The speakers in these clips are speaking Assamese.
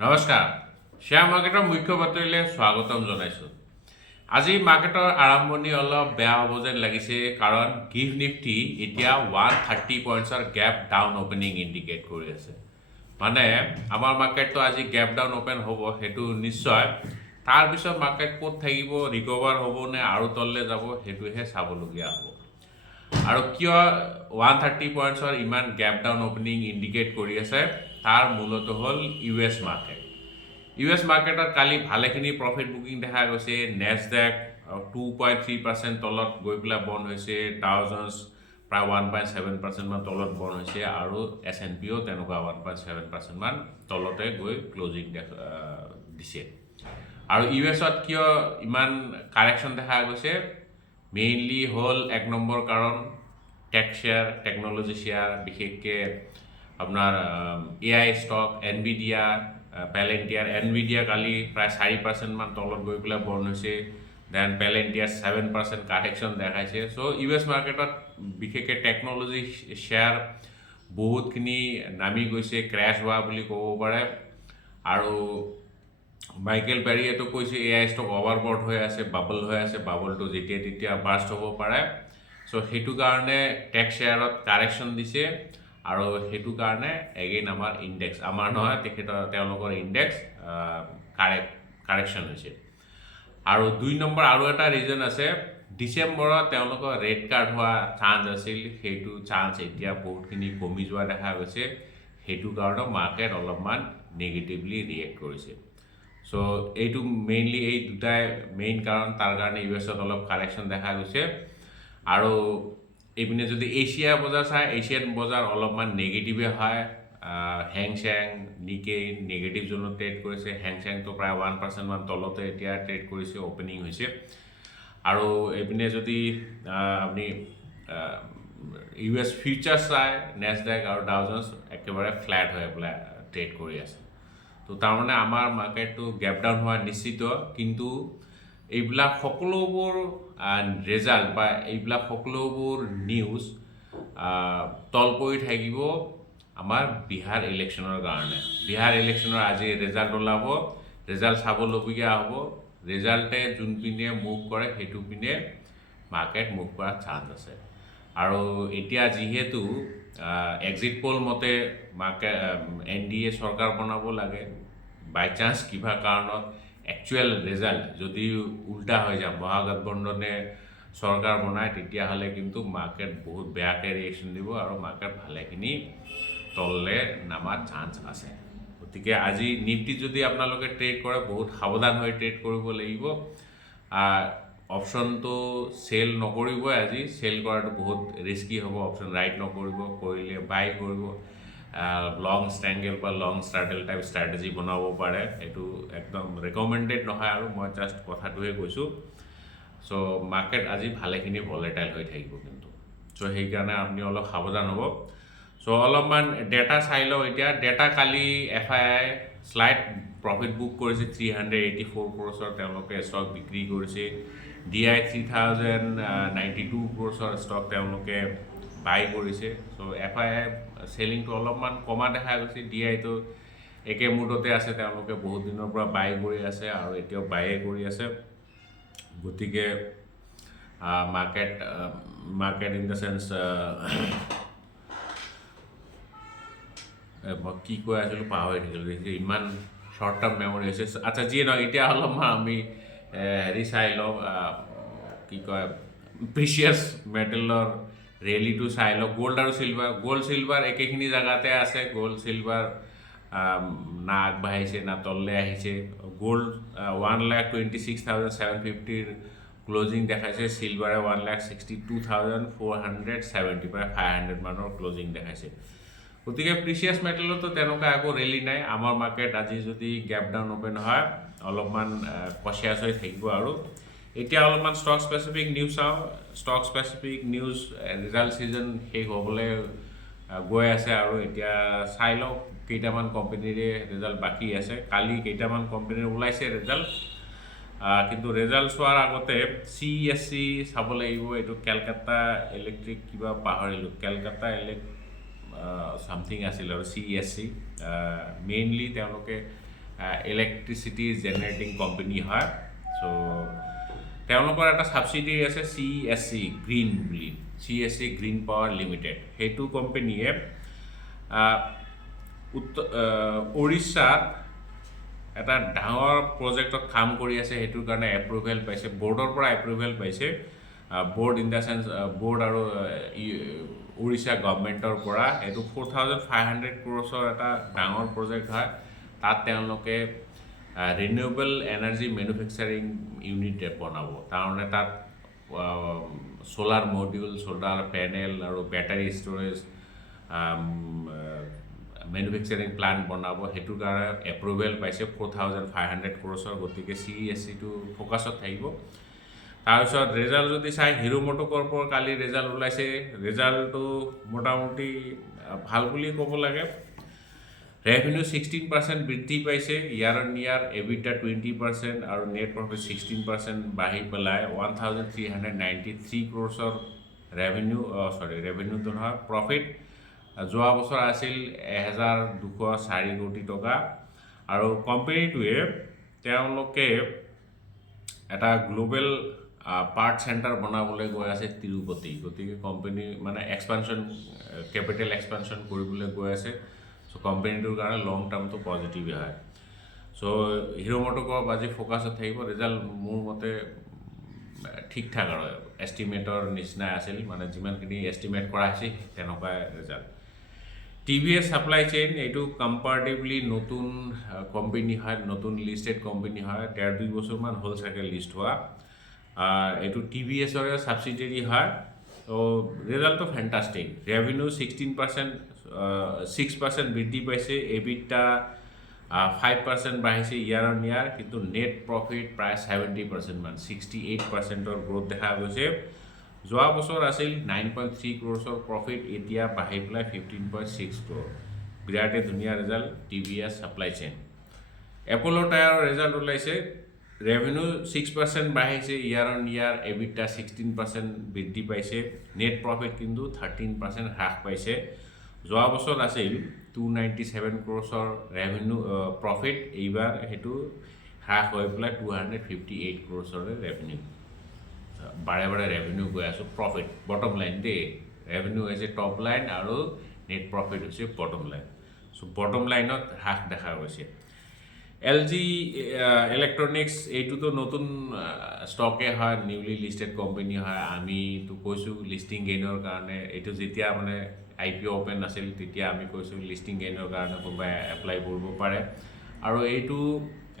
নমস্কাৰ শ্বেয়াৰ মাৰ্কেটৰ মুখ্য বাতৰিলৈ স্বাগতম জনাইছোঁ আজি মাৰ্কেটৰ আৰম্ভণি অলপ বেয়া হ'ব যেন লাগিছে কাৰণ গিফ্ট নিফটি এতিয়া 130 পইণ্টছৰ গেপ ডাউন ওপেনিং ইণ্ডিকেট কৰি আছে মানে আমাৰ মাৰ্কেটটো আজি গেপ ডাউন ওপেন হ'ব সেইটো নিশ্চয় তাৰপিছত মাৰ্কেট ক'ত থাকিব ৰিকভাৰ হ'ব নে আৰু তললৈ যাব সেইটোহে চাবলগীয়া হ'ব আৰু কিয় 130 পইণ্টছৰ ইমান গেপ ডাউন ওপেনিং ইণ্ডিকেট কৰি আছে তাৰ মূলত হ'ল ইউএছ মাৰ্কেট ইউএছ মাৰ্কেটত কালি ভালেখিনি প্ৰফিট বুকিং দেখা গৈছে নেছডেক 2.3% তলত গৈ পেলাই বন্ধ হৈছে ডাও জন্স প্ৰায় 1.7% মান তলত বন্ধ হৈছে আৰু S&Pও তেনেকুৱা 1.7% মান তলতে গৈ ক্লোজিং দিছে আৰু ইউএছত কিয় ইমান কাৰেকশ্যন দেখা গৈছে মেইনলি হ'ল এক নম্বৰ কাৰণ টেক শ্বেয়াৰ টেকন'লজি শ্বেয়াৰ বিশেষকৈ আপোনাৰ AI ষ্টক এনভিডিয়া পেলেণ্টিয়াৰ এনভিডিয়া কালি প্ৰায় 4% মান তলত গৈ পেলাই বন্ধ হৈছে দেন পেলেণ্টিয়াৰ 7% কাৰেকশ্যন দেখাইছে চ' ইউএছ মাৰ্কেটত বিশেষকৈ টেকন'লজি শ্বেয়াৰ বহুতখিনি নামি গৈছে ক্ৰেছ হোৱা বুলি ক'ব পাৰে আৰু মাইকেল পেৰিয়েতো কৈছে AI ষ্টক অভাৰবট হৈ আছে বাবলটো যেতিয়া তেতিয়া বাৰ্ষ্ট হ'ব পাৰে চ' সেইটো কাৰণে টেক শ্বেয়াৰত কাৰেকশ্যন দিছে আৰু সেইটো কাৰণে এগেইন আমাৰ ইণ্ডেক্স আমাৰ নহয় তেওঁলোকৰ ইণ্ডেক্স কাৰেকশ্যন হৈছে আৰু 2 নম্বৰ আৰু এটা ৰিজন আছে ডিচেম্বৰত তেওঁলোকৰ ৰেড কাৰ্ড হোৱা চান্স আছিল সেইটো চান্স এতিয়া বহুতখিনি কমি যোৱা দেখা গৈছে সেইটো কাৰণে মাৰ্কেট অলপমান নেগেটিভলি ৰিয়েক্ট কৰিছে চ' এইটো মেইনলি এই দুটাই মেইন কাৰণ তাৰ কাৰণে ইউএছত অলপ কাৰেকশ্যন দেখা গৈছে আৰু এইপিনে যদি এছিয়া বজাৰ চায় এছিয়ান বজাৰ অলপমান নেগেটিভে হয় হেং চেং নিকেই নেগেটিভ জোনত ট্ৰেড কৰিছে হেং চেংটো প্ৰায় 1% মান তলতে এতিয়া ট্ৰেড কৰিছে অপেনিং হৈছে আৰু এইপিনে যদি আপুনি ইউএছ ফিউচাৰ চায় নেছডেক আৰু ডাও জন্স একেবাৰে ফ্লেট হৈ পেলাই ট্ৰেড কৰি আছে তো তাৰমানে আমাৰ মাৰ্কেটটো গেপ ডাউন হোৱা নিশ্চিত কিন্তু এইবিলাক সকলোবোৰ ৰেজাল্ট বা এইবিলাক সকলোবোৰ নিউজ তল পৰি থাকিব আমাৰ বিহাৰ ইলেকশ্যনৰ কাৰণে বিহাৰ ইলেকশ্যনৰ আজি ৰেজাল্ট ওলাব ৰেজাল্ট চাবলগীয়া হ'ব ৰেজাল্টে যোনপিনে মুভ কৰে সেইটো পিনে মাৰ্কেট মুভ কৰাৰ চান্স আছে আৰু এতিয়া যিহেতু এক্সিট পল মতে মাৰ্কেট NDA চৰকাৰ বনাব লাগে বাই চান্স কিবা কাৰণত একচুৱেল ৰেজাল্ট যদি উল্টা হৈ যায় মহাগঠবন্ধনে চৰকাৰ বনায় তেতিয়াহ'লে কিন্তু মাৰ্কেট বহুত বেয়াকৈ ৰিয়েকশ্যন দিব আৰু মাৰ্কেট ভালেখিনি তললৈ নামাৰ চান্স আছে গতিকে আজি নিফটি যদি আপোনালোকে ট্ৰেড কৰে বহুত সাৱধান হৈ ট্ৰেড কৰিব লাগিব অপশ্যনটো চেল নকৰিবই আজি চেল কৰাটো বহুত ৰিস্কি হ'ব অপশ্যন ৰাইট নকৰিব কৰিলে বাই কৰিব লং ষ্ট্ৰেংগেল বা লং ষ্টাৰ্টেল টাইপ ষ্ট্ৰেটেজি বনাব পাৰে এইটো একদম ৰেকমেণ্ডেড নহয় আৰু মই জাষ্ট কথাটোহে কৈছোঁ চ' মাৰ্কেট আজি ভালেখিনি ভলেটাইল হৈ থাকিব কিন্তু চ' সেইকাৰণে আপুনি অলপ সাৱধান হ'ব চ' অলপমান ডেটা চাই লওঁ এতিয়া ডেটা কালি FII শ্লাইড প্ৰফিট বুক কৰিছে 384 ক্ৰ'ৰ্ছৰ তেওঁলোকে ষ্টক বিক্ৰী কৰিছে DI 3092 ক্ৰ'ৰ্ছৰ ষ্টক তেওঁলোকে বাই কৰিছে চ' FII চেলিংটো অলপমান কমা দেখা গৈছে DIটো একে মুডতে আছে তেওঁলোকে বহুত দিনৰ পৰা বাই কৰি আছে আৰু এতিয়াও বাইয়ে কৰি আছে গতিকে মাৰ্কেট ইন দ্য চেন্স মই কি কৈ আছিলোঁ পাহৰি থাকিলোঁ ইমান শ্বৰ্ট টাৰ্ম মেমৰি হৈছে আচ্ছা যিয়ে নহয় এতিয়া অলপমান আমি হেৰি চাই লওঁ কি কয় প্ৰিচিয়াছ মেটেলৰ ৰেলীটো চাই লওঁ গ'ল্ড আৰু চিলভাৰ একেখিনি জেগাতে আছে গ'ল্ড চিলভাৰ না আগবাঢ়িছে না তললৈ আহিছে গ'ল্ড 1,26,750 ক্লজিং দেখাইছে চিলভাৰে 1,62,470 প্ৰায় 500 মানৰ ক্লজিং দেখাইছে গতিকে প্ৰিচিয়াছ মেটেলতো তেনেকুৱা একো ৰেলী নাই আমাৰ মাৰ্কেট আজি যদি গেপ ডাউন অ'পেন হয় অলপমান কচিয়াছ হৈ থাকিব আৰু এতিয়া অলপমান ষ্টক স্পেচিফিক নিউজ চাওঁ stock specific news result season শেষ হ'বলৈ গৈ আছে আৰু এতিয়া চাই লওঁ কেইটামান কোম্পানীৰে ৰিজাল্ট বাকী আছে কালি কেইটামান কোম্পানীৰ ওলাইছে ৰিজাল্ট কিন্তু ৰিজাল্ট চোৱাৰ আগতে CESC চাব লাগিব এইটো কেলকাতা ইলেক্ট্ৰিক কিবা পাহৰিলোঁ কেলকাতা চামথিং আছিল আৰু CESC মেইনলি তেওঁলোকে ইলেক্ট্ৰিচিটি জেনেৰেটিং কোম্পানী হয় চ' তেওঁলোকৰ এটা ছাবচিডিৰী আছে CSC গ্ৰীণ বুলি CSC গ্ৰীণ পাৱাৰ লিমিটেড সেইটো কোম্পানীয়ে উৰিষ্যাত এটা ডাঙৰ প্ৰজেক্টত কাম কৰি আছে সেইটোৰ কাৰণে এপ্ৰুভেল পাইছে বৰ্ডৰ পৰা এপ্ৰুভেল পাইছে board in the chains board আৰু উৰিষ্যা গভৰ্ণমেণ্টৰ পৰা এইটো 4,500 crores এটা ডাঙৰ প্ৰজেক্ট হয় তাত তেওঁলোকে ৰিনিউৱেবল এনাৰ্জি মেনুফেকচাৰিং ইউনিট বনাব তাৰমানে তাত সোলাৰ মডিউল সোলাৰ পেনেল আৰু বেটাৰী ষ্ট'ৰেজ মেনুফেকচাৰিং প্লান্ট বনাব সেইটোৰ কাৰণে এপ্ৰুভেল পাইছে 4,500 crores গতিকে CSCটো ফ'কাছত থাকিব তাৰপিছত ৰিজাল্ট যদি চাই হিৰো মট'কৰ্পৰ কালি ৰিজাল্ট ওলাইছে ৰিজাল্টটো মোটামুটি ভাল বুলি ক'ব লাগে ৰেভিনিউ 16% বৃদ্ধি পাইছে ইয়াৰ অন ইয়াৰ EBITDA 20% আৰু নেট প্ৰফিট 16% বাঢ়ি পেলাই 1,393 crores ৰেভিনিউটো নহয় প্ৰফিট যোৱা বছৰ আছিল 1,204 কোটি টকা আৰু কোম্পানীটোৱে তেওঁলোকে এটা গ্লোবেল পাৰ্ট চেণ্টাৰ বনাবলৈ গৈ আছে তিৰুপতি গতিকে কোম্পানী মানে এক্সপানশ্যন কেপিটেল এক্সপানশ্যন কৰিবলৈ গৈ আছে চ' কোম্পানীটোৰ কাৰণে লং টাৰ্মটো পজিটিভ হয় চ' হিৰো মট'কৰ্প আজি ফ'কাছত থাকিব ৰিজাল্ট মোৰ মতে ঠিক ঠাক আৰু এষ্টিমেটৰ নিচিনাই আছিল মানে যিমানখিনি এষ্টিমেট কৰা হৈছিল তেনেকুৱাই ৰিজাল্ট TVS ছাপ্লাই চেইন এইটো কম্পাৰেটিভলি নতুন কোম্পানী হয় নতুন লিষ্টেড কোম্পানী হয় 1.5-2 বছৰমান হ'ল চাগে লিষ্ট হোৱা এইটো TVSৰে ছাবচিডিৰী হয় ত' ৰিজাল্টটো ফেণ্টাষ্টিক ৰেভিনিউ 6% বৃদ্ধি পাইছে EBITDA 5% বাঢ়িছে ইয়াৰ অন ইয়াৰ কিন্তু নেট প্ৰফিট প্ৰায় 70% মান 68%ৰ গ্ৰ'থ দেখা গৈছে যোৱা বছৰ আছিল 9.3 crores প্ৰফিট এতিয়া বাঢ়ি পেলাই 15.6 crore বিৰাটেই ধুনীয়া result TVS supply chain Apollo টায়াৰৰ ৰিজাল্ট ওলাইছে ৰেভিনিউ 6% বাঢ়িছে ইয়াৰ অন ইয়াৰ EBITDA 16% বৃদ্ধি পাইছে নেট প্ৰফিট কিন্তু 13% হ্ৰাস পাইছে যোৱা বছৰ আছিল 297 crores ৰেভিনিউ প্ৰফিট এইবাৰ সেইটো হ্ৰাস হৈ পেলাই 258 crores ৰেভিনিউ বাৰে বাৰে ৰেভিনিউ গৈ আছোঁ প্ৰফিট বটম লাইন দেই ৰেভিনিউ হৈছে টপ লাইন আৰু নেট প্ৰফিট হৈছে বটম লাইন চ' বটম লাইনত হ্ৰাস দেখা গৈছে LG ইলেক্ট্ৰনিক্স এইটোতো নতুন ষ্টকে হয় নিউলি লিষ্টেড কোম্পানী হয় আমিতো কৈছোঁ লিষ্টিং গেইনৰ কাৰণে এইটো যেতিয়া মানে IPO অ'পেন আছিল তেতিয়া আমি কৈছোঁ লিষ্টিং গেইনৰ কাৰণে কোনোবাই এপ্লাই কৰিব পাৰে আৰু এইটো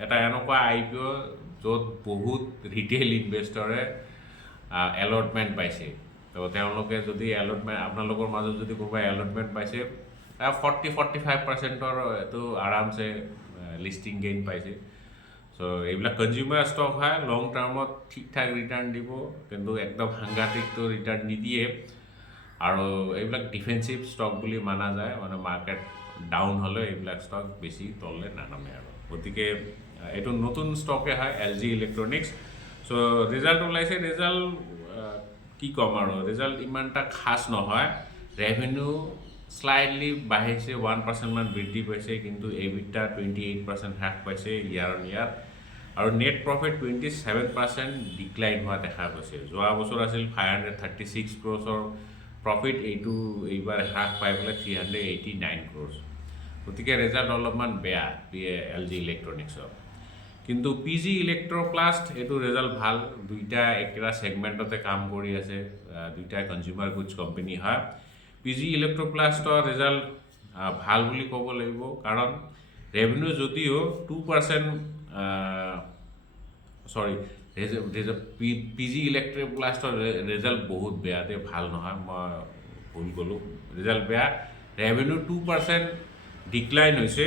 এটা এনেকুৱা IPO য'ত বহুত ৰিটেইল ইনভেষ্টৰে এলটমেণ্ট পাইছে তো তেওঁলোকে যদি এলটমেণ্ট আপোনালোকৰ মাজত যদি কোনোবাই এলটমেণ্ট পাইছে 40-45%ৰ এইটো আৰামছে লিষ্টিং গেইন পাইছে চ' এইবিলাক কনজিউমাৰ ষ্টক হয় লং টাৰ্মত ঠিক ঠাক ৰিটাৰ্ণ দিব কিন্তু একদম সাংঘাতিকটো ৰিটাৰ্ণ নিদিয়ে আৰু এইবিলাক ডিফেন্সিভ ষ্টক বুলি মানা যায় মানে মাৰ্কেট ডাউন হ'লে এইবিলাক ষ্টক বেছি তললৈ নানামে আৰু গতিকে এইটো নতুন ষ্টকে হয় LG ইলেক্ট্ৰনিক্স চ' ৰিজাল্ট ওলাইছে ৰিজাল্ট কি ক'ম আৰু ৰিজাল্ট ইমান এটা খাছ নহয় ৰেভিনিউ স্লাইডলি বাঢ়িছে 1% মান বৃদ্ধি পাইছে কিন্তু EBITDA 28% হ্ৰাস পাইছে ইয়াৰ অন ইয়াৰ আৰু নেট প্ৰফিট 27% ডিক্লাইন হোৱা দেখা গৈছে যোৱা বছৰ আছিল 536 crores প্ৰফিট এইটো এইবাৰ হ্ৰাস পাই পেলাই 389 crores গতিকে ৰিজাল্ট অলপমান বেয়া LG ইলেক্ট্ৰনিক্সৰ কিন্তু PG ইলেক্ট্ৰপ্লাষ্ট এইটো ৰিজাল্ট ভাল দুইটা একেটা ছেগমেণ্টতে কাম কৰি আছে দুইটা কনজিউমাৰ গুডছ কোম্পানী হয় PG ইলেক্ট্ৰপ্লাষ্টৰ ৰিজাল্ট ভাল বুলি ক'ব লাগিব কাৰণ ৰেভিনিউ যদিও 2% PG ইলেক্ট্ৰপ্লাষ্টৰ ৰিজাল্ট বহুত বেয়া দে ভাল নহয় মই ভুল ক'লোঁ ৰিজাল্ট বেয়া ৰেভিনিউ 2% ডিক্লাইন হৈছে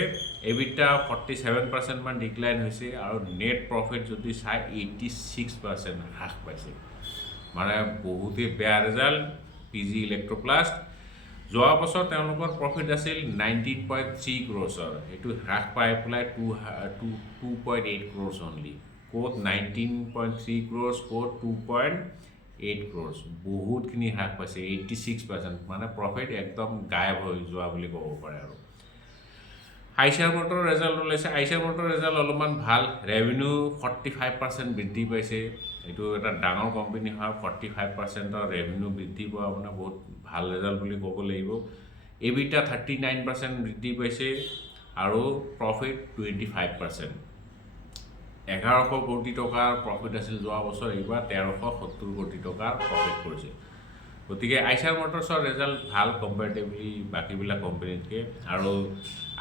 EBITDA 47% মান ডিক্লাইন হৈছে আৰু নেট প্ৰফিট যদি চাই 86% হ্ৰাস পাইছে মানে বহুতেই বেয়া ৰিজাল্ট PG ইলেক্ট্ৰপ্লাষ্ট যোৱা বছৰ তেওঁলোকৰ প্ৰফিট আছিল 19.3 crores এইটো হ্ৰাস পাই পেলাই 2.8 crores অনলি ক'ত 19.3 crores ক'ত 2.8 crores বহুতখিনি হ্ৰাস পাইছে 86% মানে প্ৰফিট একদম গায়ব হৈ যোৱা বুলি ক'ব পাৰে আৰু আইচাৰ মটৰৰ ৰেজাল্ট ওলাইছে। আইচাৰ মটৰৰ ৰেজাল্ট অলপমান ভাল, ৰেভিনিউ 45% বৃদ্ধি পাইছে। এইটো এটা ডাঙৰ কোম্পানী হয়, 45%ৰ ৰেভিনিউ বৃদ্ধি পোৱা আপোনাৰ বহুত ভাল ৰেজাল্ট বুলি ক'ব লাগিব। EBITDA 39% বৃদ্ধি পাইছে আৰু প্ৰফিট 25%। 1100 কোটি টকাৰ প্ৰফিট আছিল যোৱা বছৰ, এইবাৰ 1370 কোটি টকাৰ প্ৰফিট কৰিছে। গতিকে আইচাৰ মটৰ্ছৰ ৰেজাল্ট ভাল কম্পেৰেটিভলি বাকীবিলাক কোম্পানীতকৈ। আৰু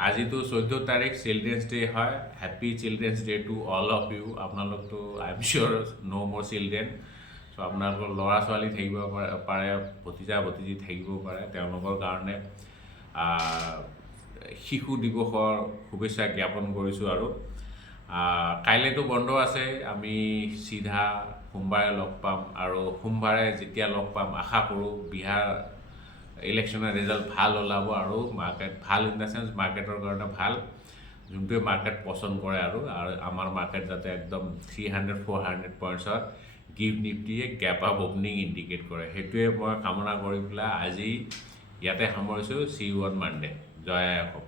আজিতো 14 তাৰিখ চিলড্ৰেনছ ডে হয়। Happy children's day to all of you. আপোনালোকতো আই এম চিয়'ৰ ন' মোৰ চিলড্ৰেন। চ' আপোনালোকৰ ল'ৰা ছোৱালী থাকিব পাৰে, ভতিজা ভতিজী থাকিব পাৰে, তেওঁলোকৰ কাৰণে শিশু দিৱসৰ শুভেচ্ছা জ্ঞাপন কৰিছোঁ। আৰু কাইলৈতো বন্ধ আছে, আমি চিধা সোমবাৰে লগ পাম। আৰু সোমবাৰে যেতিয়া লগ পাম আশা কৰোঁ বিহাৰ ইলেকশ্যনৰ ৰেজাল্ট ভাল ওলাব আৰু মাৰ্কেট ভাল, ইন দ্য চেন্স মাৰ্কেটৰ কাৰণে ভাল, যোনটোৱে মাৰ্কেট পচন্দ কৰে। আৰু আমাৰ মাৰ্কেট যাতে একদম 300-400 পইণ্টছত গিভ নিফটিয়ে গেপ আপ অপেনিং ইণ্ডিকেট কৰে, সেইটোৱে মই কামনা কৰি পেলাই আজি ইয়াতে সামৰিছোঁ। See you on Monday. জয় আই অসম।